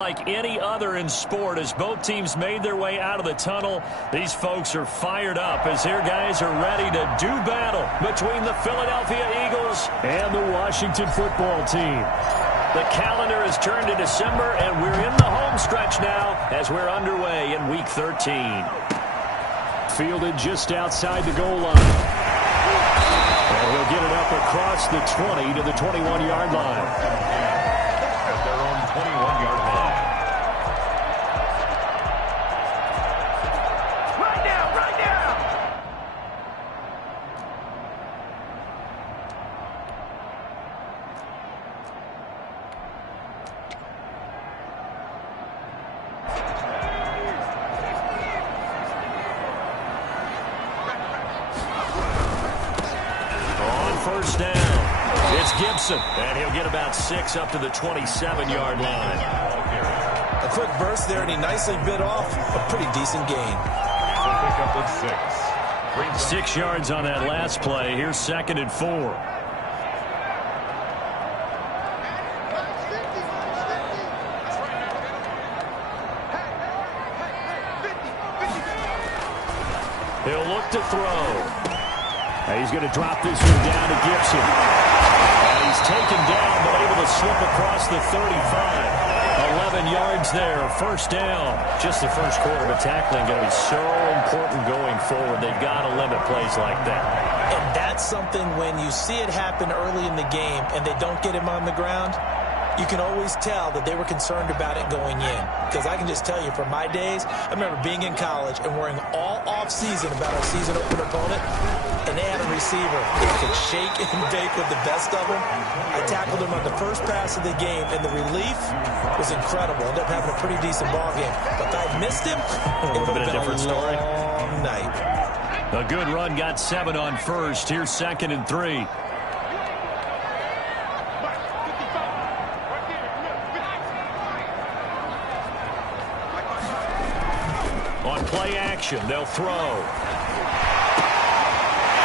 Like any other in sport, as both teams made their way out of the tunnel, these folks are fired up as their guys are ready to do battle between the Philadelphia Eagles and the Washington football team. The calendar has turned to December, and we're in the home stretch now as we're underway in Week 13. Fielded just outside the goal line. And he'll get it up across the 20 to the 21-yard line. At their own 21-yard line. First down. It's Gibson, and he'll get about 6 up to the 27-yard line. A quick burst there, and he nicely bit off a pretty decent gain. So pick up at 6. 6 yards on that last play. Here's 2nd and 4. He'll look to throw. And he's going to drop this one down to Gibson. And he's taken down, but able to slip across the 35. 11 yards there, first down. Just the first quarter of tackling going to be so important going forward. They've got to limit plays like that. And that's something when you see it happen early in the game and they don't get him on the ground, you can always tell that they were concerned about it going in. Because I can just tell you from my days, I remember being in college and worrying all off-season about our season opener opponent, and they had a receiver that could shake and bake with the best of them. I tackled him on the first pass of the game, and the relief was incredible. Ended up having a pretty decent ball game. But if I missed him, it would have been a long night. A good run, got 7 on first. Here's 2nd and 3. On play action, they'll throw.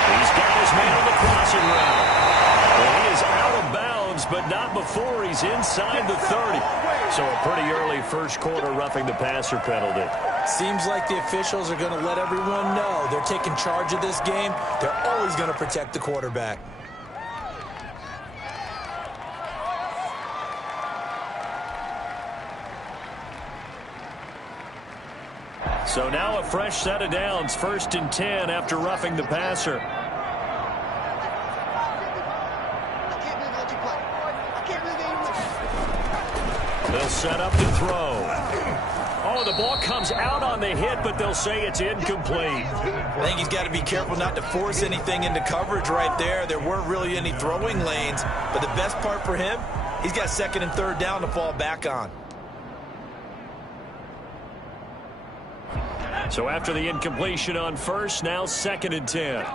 He's got his man on the crossing route. Well, he is out of bounds, but not before he's inside the 30. So a pretty early first quarter roughing the passer penalty. Seems like the officials are going to let everyone know they're taking charge of this game. They're always going to protect the quarterback. So now a fresh set of downs, 1st and 10 after roughing the passer. They'll set up to throw. Oh, the ball comes out on the hit, but they'll say it's incomplete. I think he's got to be careful not to force anything into coverage right there. There weren't really any throwing lanes, but the best part for him, he's got 2nd and 3rd down to fall back on. So after the incompletion on first, now 2nd and 10.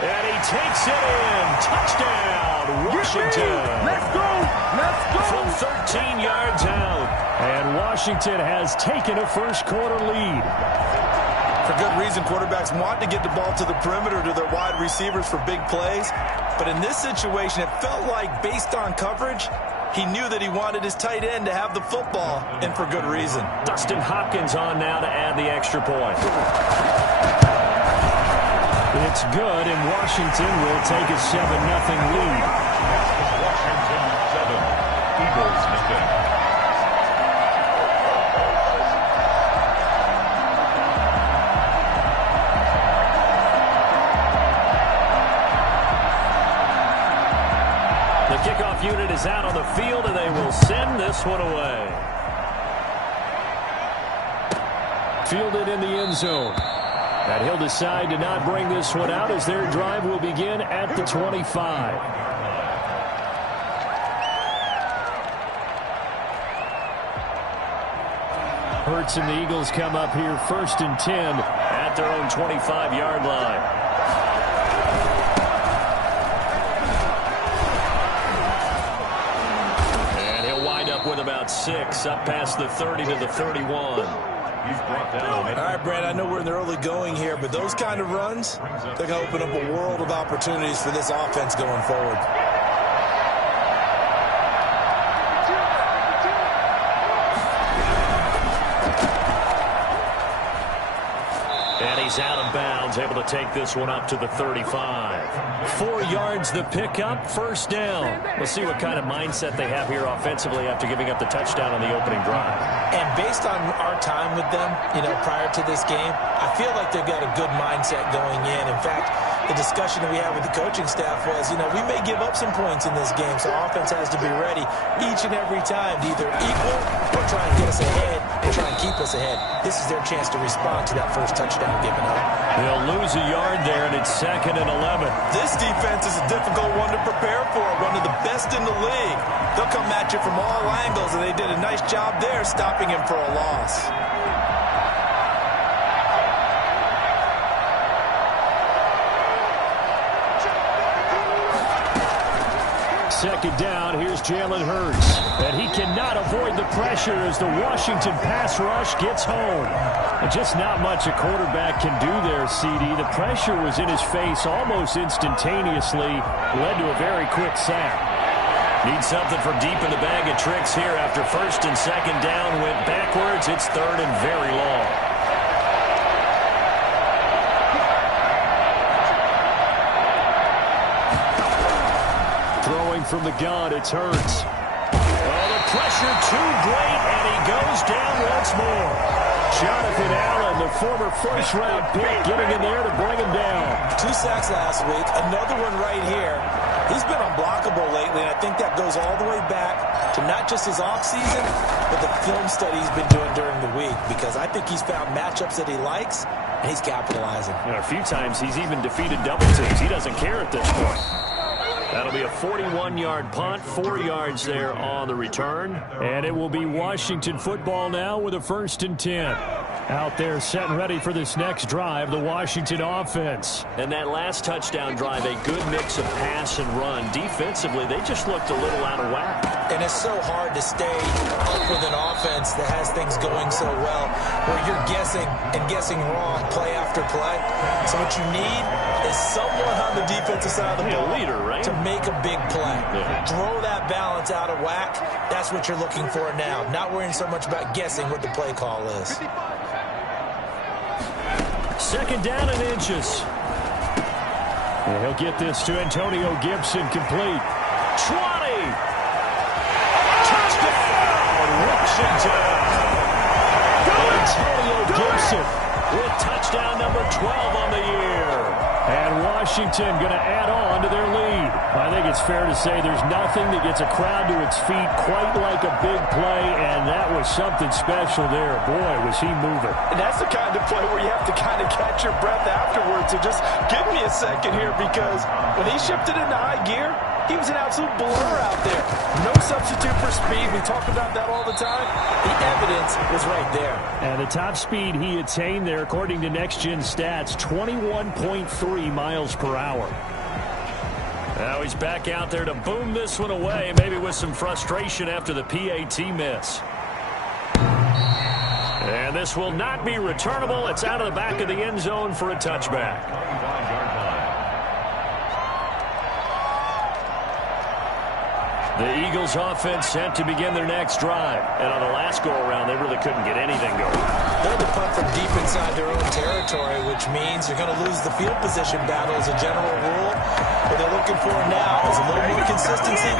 And he takes it in. Touchdown, Washington. Let's go. Let's go. From 13 yards out. And Washington has taken a first quarter lead. For good reason, quarterbacks want to get the ball to the perimeter to their wide receivers for big plays. But in this situation, it felt like based on coverage, he knew that he wanted his tight end to have the football, and for good reason. Dustin Hopkins on now to add the extra point. It's good, and Washington will take a 7-0 lead. Washington 7, Eagles nothing. The kickoff unit is out on the field, and they will send this one away. Fielded in the end zone. And he'll decide to not bring this one out as their drive will begin at the 25. Hurts and the Eagles come up here 1st and 10 at their own 25-yard line. And he'll wind up with about 6 up past the 30 to the 31. He's brought down. All right, Brad, I know we're in the early going here, but those kind of runs, they're going to open up a world of opportunities for this offense going forward. of bounds, able to take this one up to the 35. 4 yards the pickup, first down. We'll see what kind of mindset they have here offensively after giving up the touchdown on the opening drive. And based on our time with them, prior to this game, I feel like they've got a good mindset going in. In fact, the discussion that we had with the coaching staff was, we may give up some points in this game, so offense has to be ready each and every time to either equal or try and get us ahead and try and keep us ahead. This is their chance to respond to that first touchdown given up. They'll lose a yard there, and it's 2nd and 11. This defense is a difficult one to prepare for, one of the best in the league. They'll come at you from all angles, and they did a nice job there stopping him for a loss. Second down, here's Jalen Hurts. And he cannot avoid the pressure as the Washington pass rush gets home. And just not much a quarterback can do there, CD. The pressure was in his face almost instantaneously. Led to a very quick sack. Need something from deep in the bag of tricks here after 1st and 2nd down. Went backwards. It's 3rd and very long. From the gun, it's Hurts. Oh, the pressure too great, and he goes down once more. Jonathan Allen, the former first-round pick, getting in there to bring him down. 2 sacks last week, another one right here. He's been unblockable lately, and I think that goes all the way back to not just his offseason, but the film study he's been doing during the week, because I think he's found matchups that he likes, and he's capitalizing. A few times he's even defeated double teams. He doesn't care at this point. That'll be a 41-yard punt, 4 yards there on the return. And it will be Washington football now with a 1st and 10. Out there set and ready for this next drive, the Washington offense. And that last touchdown drive, a good mix of pass and run. Defensively, they just looked a little out of whack. And it's so hard to stay up with an offense that has things going so well, where you're guessing and guessing wrong play after play. So what you need is someone on the defensive side of the ball, a leader, right? To make a big play. Yeah. Throw that balance out of whack. That's what you're looking for now. Not worrying so much about guessing what the play call is. 2nd down and inches. And he'll get this to Antonio Gibson, complete. 20. Touchdown, Washington. Antonio Gibson with touchdown number 12 on the year. And Washington going to add on to their lead. I think it's fair to say there's nothing that gets a crowd to its feet quite like a big play, and that was something special there. Boy, was he moving. And that's the kind of play where you have to kind of catch your breath afterwards. So just give me a second here, because when he shifted into high gear, he was an absolute blur out there. No substitute for speed. We talk about that all the time. The evidence was right there. And the top speed he attained there, according to Next Gen Stats, 21.3 miles per hour. Now he's back out there to boom this one away, maybe with some frustration after the PAT miss. And this will not be returnable. It's out of the back of the end zone for a touchback. The Eagles offense set to begin their next drive. And on the last go-around, they really couldn't get anything going. They had to punt from deep inside their own territory, which means you're going to lose the field position battle as a general rule. What they're looking for now is a little more consistency,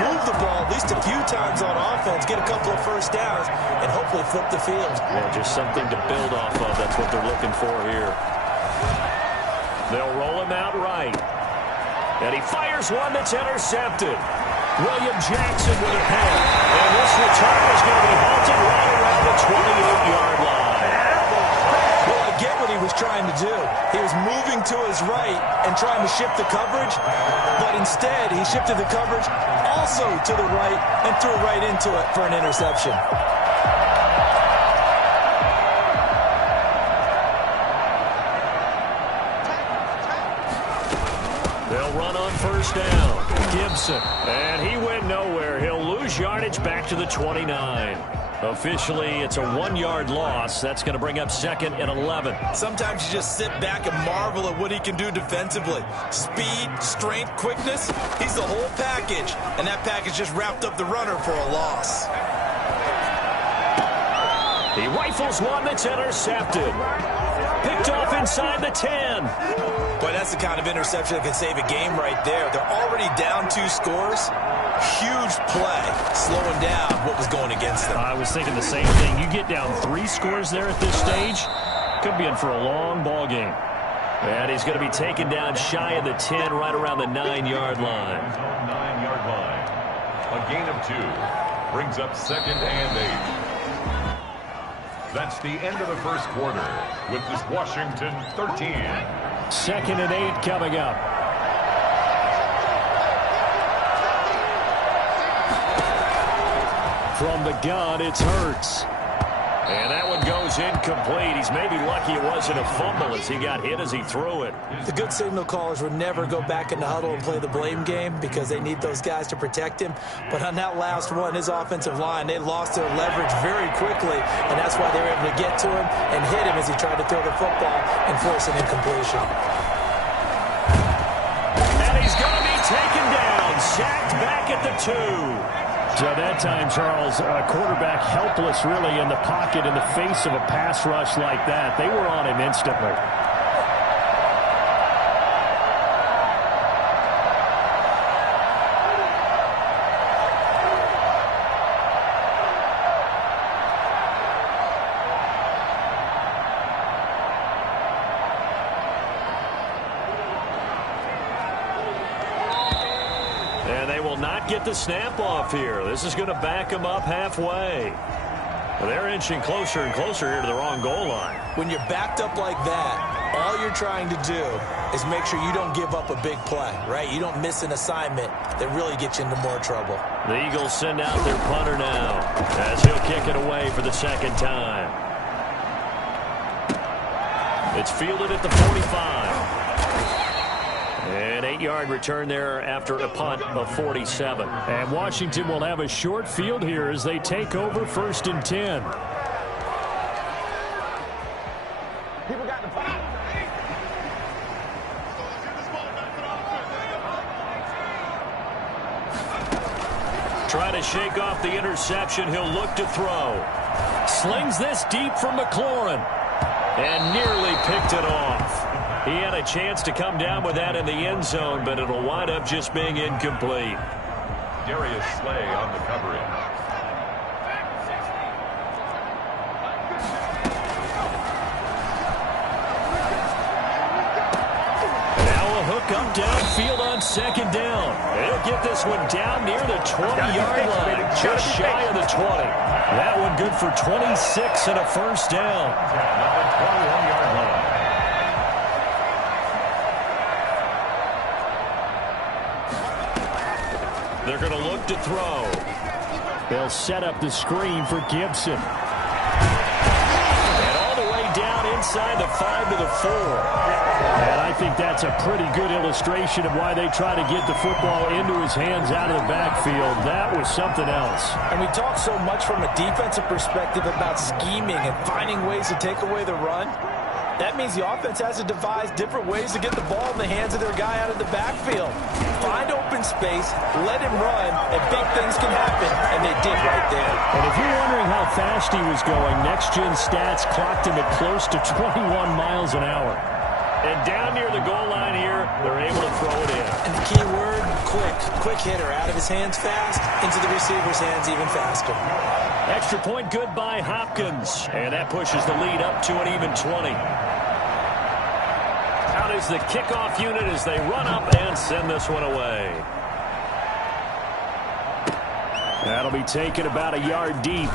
move the ball at least a few times on offense, get a couple of first downs, and hopefully flip the field. Yeah, just something to build off of. That's what they're looking for here. They'll roll him out right. And he fires one that's intercepted. William Jackson with a pen. And this return is going to be halted right around the 28-yard line. Well, I get what he was trying to do. He was moving to his right and trying to shift the coverage, but instead he shifted the coverage also to the right and threw right into it for an interception. They'll run on first down. Gibson. And he went nowhere. He'll lose yardage back to the 29. Officially, it's a 1-yard loss. That's going to bring up 2nd and 11. Sometimes you just sit back and marvel at what he can do defensively. Speed, strength, quickness. He's the whole package. And that package just wrapped up the runner for a loss. He rifles one that's intercepted. picked off inside the 10. Boy, that's the kind of interception that can save a game right there. They're already down 2 scores. Huge play, slowing down what was going against them. I was thinking the same thing. You get down 3 scores there at this stage, could be in for a long ball game. And he's going to be taken down shy of the 10, right around the 9-yard line. 9-yard line. A gain of 2 brings up 2nd and 8. That's the end of the first quarter with this Washington 13. 2nd and 8 coming up. From the gun, it's Hurts. And that one goes incomplete. He's maybe lucky it wasn't a fumble as he got hit as he threw it. The good signal callers would never go back in the huddle and play the blame game because they need those guys to protect him. But on that last one, his offensive line, they lost their leverage very quickly, and that's why they were able to get to him and hit him as he tried to throw the football and force an incompletion. And he's going to be taken down, sacked back at the 2. So that time, Charles, a quarterback helpless really in the pocket in the face of a pass rush like that. They were on him instantly. Get the snap off here. This is going to back them up halfway. Well, they're inching closer and closer here to the wrong goal line. When you're backed up like that, all you're trying to do is make sure you don't give up a big play, right? You don't miss an assignment that really gets you into more trouble. The Eagles send out their punter now as he'll kick it away for the 2nd time. It's fielded at the 45. An 8-yard return there after a punt of 47. And Washington will have a short field here as they take over 1st and 10. People got the ball. Trying to shake off the interception. He'll look to throw. Slings this deep from McLaurin. And nearly picked it off. He had a chance to come down with that in the end zone, but it'll wind up just being incomplete. Darius Slay on the coverage. Now a hook up downfield on 2nd down. He'll get this one down near the 20-yard line, just shy of the 20. That one good for 26 and a 1st down. At the 21-yard line. They're going to look to throw. They'll set up the screen for Gibson. And all the way down inside the 5 to the 4. And I think that's a pretty good illustration of why they try to get the football into his hands out of the backfield. That was something else. And we talk so much from a defensive perspective about scheming and finding ways to take away the run. That means the offense has to devise different ways to get the ball in the hands of their guy out of the backfield. Find open space, let him run, and big things can happen, and they did right there. And if you're wondering how fast he was going, Next Gen Stats clocked him at close to 21 miles an hour. And down near the goal line here, they're able to throw it in. And the key word, quick. Quick hitter, out of his hands fast, into the receiver's hands even faster. Extra point good by Hopkins. And that pushes the lead up to an even 20. Out is the kickoff unit as they run up and send this one away. That'll be taken about a yard deep.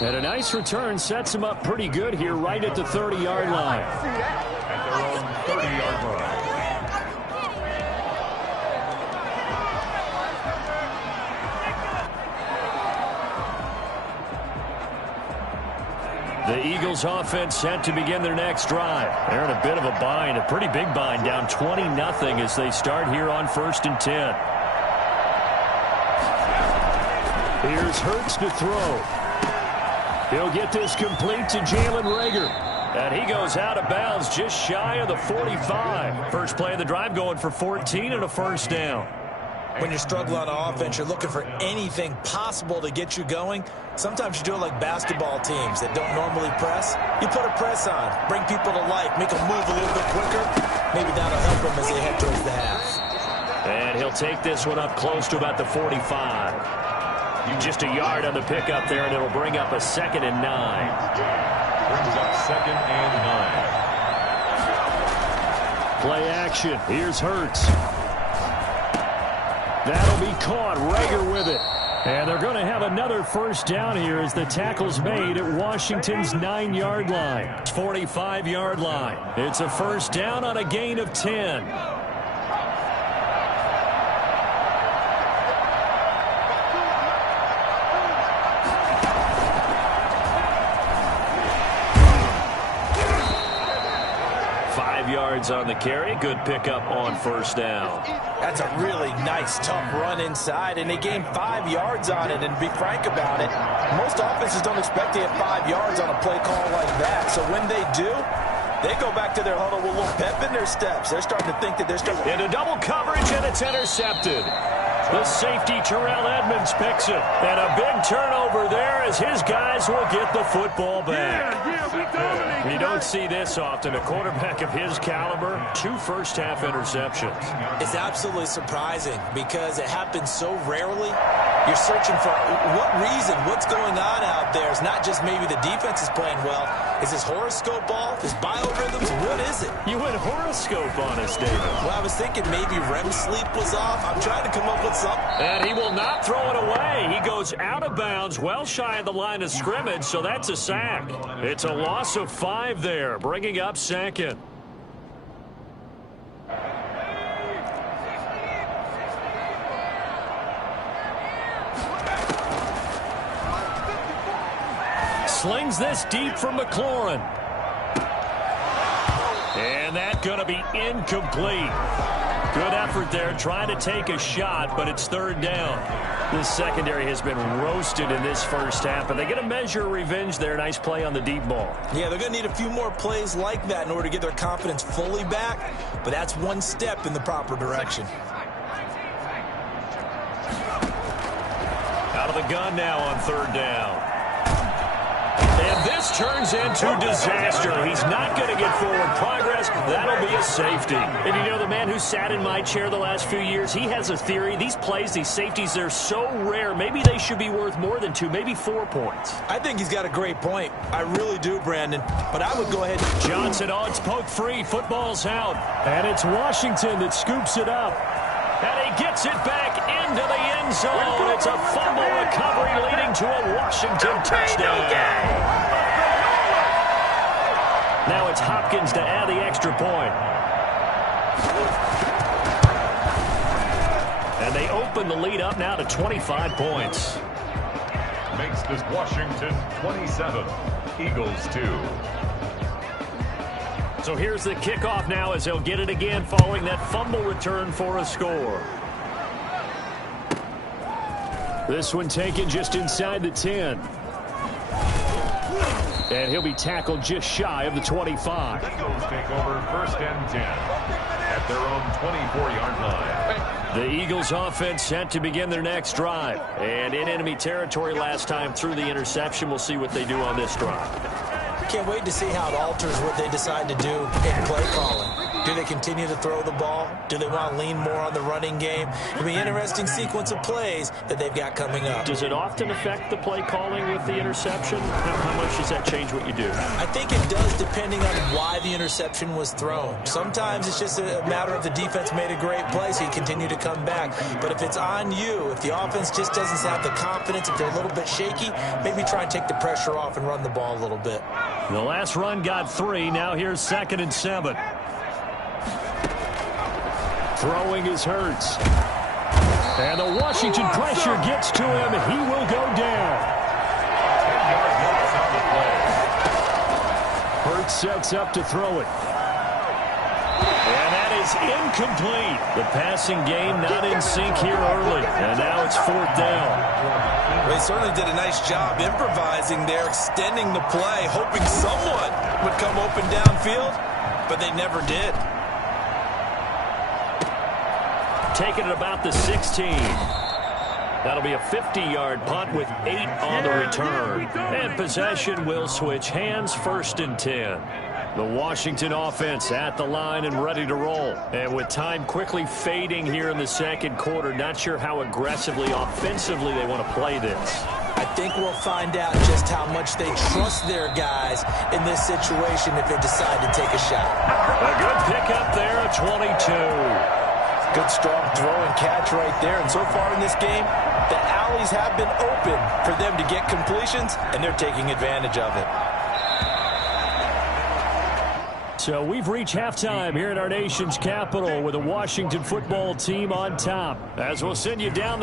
And a nice return sets him up pretty good here right at the 30-yard line. At their own 30-yard line. The Eagles offense set to begin their next drive. They're in a bit of a bind, a pretty big bind, down 20-0 as they start here on 1st and 10. Here's Hurts to throw. He'll get this complete to Jalen Reagor. And he goes out of bounds just shy of the 45. First play of the drive going for 14 and a 1st down. when you're struggling on offense, you're looking for anything possible to get you going. Sometimes you do it like basketball teams that don't normally press. You put a press on, bring people to life, make them move a little bit quicker. Maybe that'll help them as they head towards the half. And he'll take this one up close to about the 45. Just a yard on the pickup there, and it'll bring up a 2nd and 9. Brings up 2nd and 9. Play action. Here's Hurts. That'll be caught. Rager with it. And they're going to have another first down here as the tackle's made at Washington's 9-yard line. 45-yard line. It's a first down on a gain of 10. On the carry. Good pickup on first down. That's a really nice, tough run inside, and they gained 5 yards on it. And to be frank about it, most offenses don't expect to get 5 yards on a play call like that. So when they do, they go back to their huddle with a little pep in their steps. They're starting to think that they're starting into double coverage, and it's intercepted. The safety, Terrell Edmonds, picks it. And a big turnover there as his guys will get the football back. You don't see this often. A quarterback of his caliber, 2 first-half interceptions. It's absolutely surprising because it happens so rarely. You're searching for what reason, what's going on out there. It's not just maybe the defense is playing well. Is this horoscope off? Is biorhythms? What is it? You went horoscope on us, David. Well, I was thinking maybe REM sleep was off. I'm trying to come up with something. And he will not throw it away. He goes out of bounds, well shy of the line of scrimmage, so that's a sack. It's a loss of 5 there, bringing up 2nd. Slings this deep from McLaurin. And that's going to be incomplete. Good effort there, trying to take a shot, but it's 3rd down. This secondary has been roasted in this first half, but they get a measure of revenge there. Nice play on the deep ball. Yeah, they're going to need a few more plays like that in order to get their confidence fully back, but that's one step in the proper direction. Out of the gun now on 3rd down. And this turns into disaster. He's not going to get forward progress. That'll be a safety. And you know, the man who sat in my chair the last few years, he has a theory. These plays, these safeties, they're so rare. Maybe they should be worth more than 2, maybe 4 points. I think he's got a great point. I really do, Brandon. But I would go ahead. Johnson, it's poked free. Football's out. And it's Washington that scoops it up. And he gets it back into the end zone. It's a fumble recovery leading to a Washington touchdown. Now it's Hopkins to add the extra point. And they open the lead up now to 25 points. Makes this Washington 27, Eagles 2. So here's the kickoff now as they'll get it again following that fumble return for a score. This one taken just inside the 10. And he'll be tackled just shy of the 25. Eagles take over 1st and 10 at their own 24-yard line. The Eagles offense set to begin their next drive. And in enemy territory last time through the interception. We'll see what they do on this drive. Can't wait to see how it alters what they decide to do in play calling. Do they continue to throw the ball? Do they want to lean more on the running game? It'll be an interesting sequence of plays that they've got coming up. Does it often affect the play calling with the interception? How much does that change what you do? I think it does depending on why the interception was thrown. Sometimes it's just a matter of the defense made a great play, so you continue to come back. But if it's on you, if the offense just doesn't have the confidence, if they're a little bit shaky, maybe try and take the pressure off and run the ball a little bit. The last run got 3. Now here's 2nd and 7. Throwing is Hurts. And the Washington pressure gets to him. He will go down. 10-yard loss on the play. Hurts sets up to throw it. And that is incomplete. The passing game not in sync here early. And now it's 4th down. They certainly did a nice job improvising there, extending the play, hoping someone would come open downfield, but they never did. taken at about the 16. That'll be a 50-yard punt with 8 on the return. And possession will switch hands, 1st and 10. The Washington offense at the line and ready to roll. And with time quickly fading here in the second quarter, not sure how aggressively, offensively they want to play this. I think we'll find out just how much they trust their guys in this situation if they decide to take a shot. A good pickup there at 22. Good strong throw and catch right there. And so far in this game, the alleys have been open for them to get completions, and they're taking advantage of it. So we've reached halftime here at our nation's capital with the Washington football team on top. As we'll send you down the